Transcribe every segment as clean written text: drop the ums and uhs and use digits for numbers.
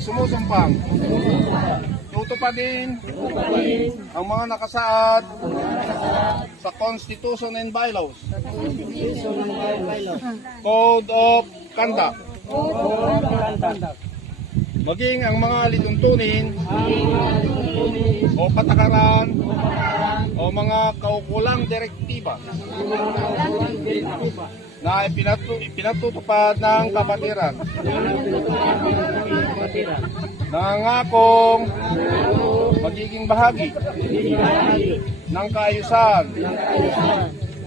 sumusumpang tutupadin ang mga nakasaad sa Constitution and Bylaws, Code of Conduct, maging ang mga lituntunin o patakaran o mga kaukulang direktiba na ipinatutupad ng kapatiran. Nangangakong magiging bahagi ng kaayusan,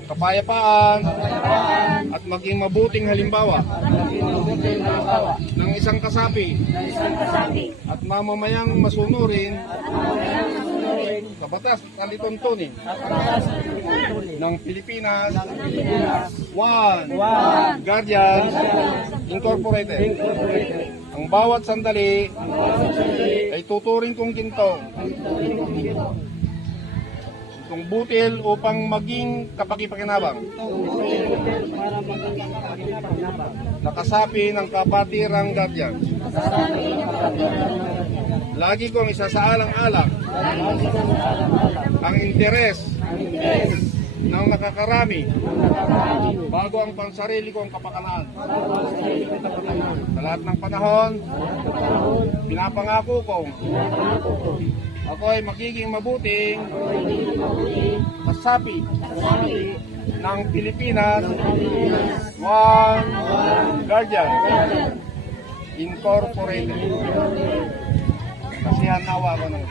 kapayapaan at maging mabuting halimbawa ng isang kasapi at mamamayang masunurin sa batas at lituntunin ng Pilipinas, One Guardian Incorporated. Ang bawat sandali ay tuturing kong ginto, itong butil upang maging kapakipakinabang, nakasapi ng kapatirang guardian. Lagi kong isasaalang-alang ang interes ng nakakarami bago ang pansarili kong kapakanan. Sa lahat ng panahon, pinapangako kong ako ay magiging mabuting kasapi ng Pilipinas, One Guardian Incorporated. Kasihan nawa ko ng